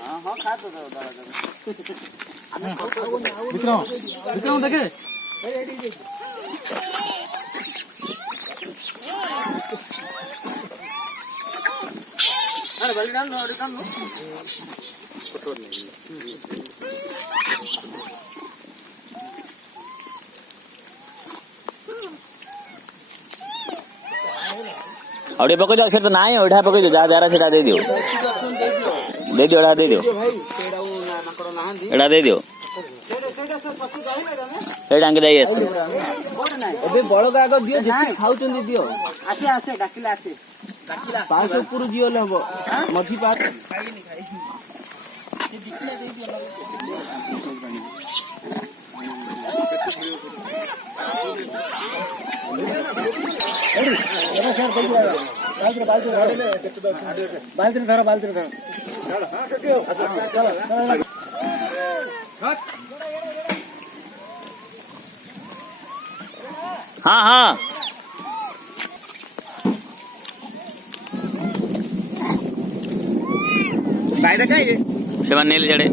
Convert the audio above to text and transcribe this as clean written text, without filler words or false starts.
हाँ हाँ खा तो विक्रम विक्रम देखे अरे बलि डाल लो फोटो नहीं और पकड़ जाओ फिर तो ना ओढ़ा पकड़ जा जा रहा दे दियो ओढ़ा दे दियो एड़ा दे दियो ए डांगे जाई आसे अबे बड़ गाग दियो जे खाउचंदी दियो आसे आसे डाकिला आसे पास ऊपर जियो लेबो मठी पास बाल्टी धरो हाँ हाँ सेवन नील जड़े